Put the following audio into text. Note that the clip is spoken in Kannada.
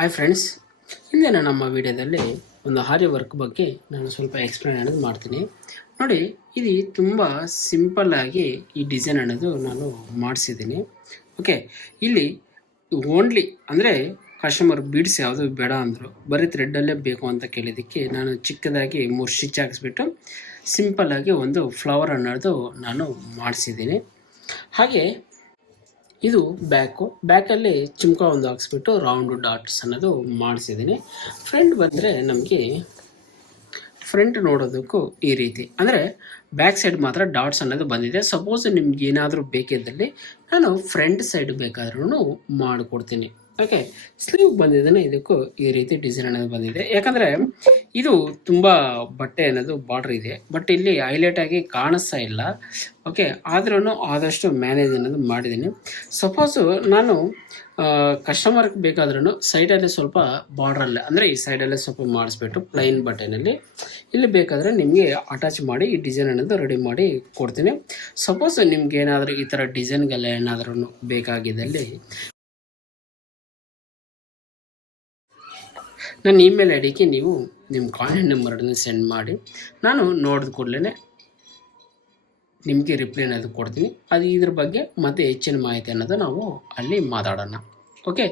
ಹಾಯ್ ಫ್ರೆಂಡ್ಸ್, ಇಂದಿನ ನಮ್ಮ ವಿಡಿಯೋದಲ್ಲಿ ಒಂದು ಆರಿ ವರ್ಕ್ ಬಗ್ಗೆ ನಾನು ಸ್ವಲ್ಪ ಎಕ್ಸ್ಪ್ಲೇನ್ ಅನ್ನೋದು ಮಾಡ್ತೀನಿ. ನೋಡಿ, ಇದು ತುಂಬ ಸಿಂಪಲ್ಲಾಗಿ ಈ ಡಿಸೈನ್ ಅನ್ನೋದು ನಾನು ಮಾಡಿಸಿದ್ದೀನಿ. ಓಕೆ, ಇಲ್ಲಿ ಓನ್ಲಿ ಅಂದರೆ ಕಸ್ಟಮರ್ ಬೀಡ್ಸ್ ಯಾವುದು ಬೇಡ ಅಂದರು, ಬರೀ ಥ್ರೆಡ್ಡಲ್ಲೇ ಬೇಕು ಅಂತ ಕೇಳಿದ್ದಕ್ಕೆ ನಾನು ಚಿಕ್ಕದಾಗಿ 3 ಸ್ಟಿಚ್ ಹಾಕಿಸ್ಬಿಟ್ಟು ಸಿಂಪಲ್ಲಾಗಿ ಒಂದು ಫ್ಲವರ್ ಅನ್ನೋದು ನಾನು ಮಾಡಿಸಿದ್ದೀನಿ. ಹಾಗೆ ಇದು ಬ್ಯಾಕಲ್ಲಿ ಚಿಮ್ಕ ಒಂದು ಹಾಕ್ಸ್ಬಿಟ್ಟು ರೌಂಡ್ ಡಾಟ್ಸ್ ಅನ್ನೋದು ಮಾಡಿಸಿದ್ದೀನಿ. ಫ್ರಂಟ್ ಬಂದರೆ ನಮಗೆ ಫ್ರಂಟ್ ನೋಡೋದಕ್ಕೂ ಈ ರೀತಿ ಅಂದರೆ ಬ್ಯಾಕ್ ಸೈಡ್ ಮಾತ್ರ ಡಾಟ್ಸ್ ಅನ್ನೋದು ಬಂದಿದೆ. ಸಪೋಸ್ ನಿಮ್ಗೆ ಏನಾದರೂ ಬೇಕಿದ್ದಲ್ಲಿ ನಾನು ಫ್ರಂಟ್ ಸೈಡ್ ಬೇಕಾದ್ರೂ ಮಾಡಿಕೊಡ್ತೀನಿ. ಓಕೆ, ಸ್ಲೀವ್ ಬಂದಿದ್ದಾನೆ, ಇದಕ್ಕೂ ಈ ರೀತಿ ಡಿಸೈನ್ ಅನ್ನೋದು ಬಂದಿದೆ. ಯಾಕಂದರೆ ಇದು ತುಂಬ ಬಟ್ಟೆ ಅನ್ನೋದು ಬಾರ್ಡ್ರ್ ಇದೆ, ಬಟ್ ಇಲ್ಲಿ ಹೈಲೈಟ್ ಆಗಿ ಕಾಣಿಸ್ತಾ ಇಲ್ಲ. ಓಕೆ, ಆದ್ರೂ ಆದಷ್ಟು ಮ್ಯಾನೇಜ್ ಅನ್ನೋದು ಮಾಡಿದ್ದೀನಿ. ಸಪೋಸು ನಾನು ಕಸ್ಟಮರ್ಗೆ ಬೇಕಾದ್ರೂ ಸೈಡಲ್ಲೇ ಸ್ವಲ್ಪ ಬಾರ್ಡ್ರಲ್ಲೇ ಅಂದರೆ ಈ ಸೈಡಲ್ಲೇ ಸ್ವಲ್ಪ ಮಾಡಿಸ್ಬಿಟ್ಟು ಪ್ಲೈನ್ ಬಟ್ಟೆನಲ್ಲಿ ಇಲ್ಲಿ ಬೇಕಾದರೆ ನಿಮಗೆ ಅಟ್ಯಾಚ್ ಮಾಡಿ ಈ ಡಿಸೈನ್ ಅನ್ನೋದು ರೆಡಿ ಮಾಡಿ ಕೊಡ್ತೀನಿ. ಸಪೋಸ್ ನಿಮ್ಗೆ ಏನಾದರೂ ಈ ಥರ ಡಿಸೈನ್ಗೆಲ್ಲ ಏನಾದ್ರೂ ಬೇಕಾಗಿದ್ದಲ್ಲಿ ನನ್ನ ಇಮೇಲ್ ಐ ಡಿಗೆ ನೀವು ನಿಮ್ಮ ಕಾಂಟ್ಯಾಕ್ಟ್ ನಂಬರನ್ನು ಸೆಂಡ್ ಮಾಡಿ, ನಾನು ನೋಡಿದ ಕೂಡಲೇ ನಿಮಗೆ ರಿಪ್ಲೈ ಅನ್ನೋದು ಕೊಡ್ತೀನಿ. ಅದು ಇದ್ರ ಬಗ್ಗೆ ಮತ್ತು ಹೆಚ್ಚಿನ ಮಾಹಿತಿ ಅನ್ನೋದು ನಾವು ಅಲ್ಲಿ ಮಾತಾಡೋಣ. ಓಕೆ,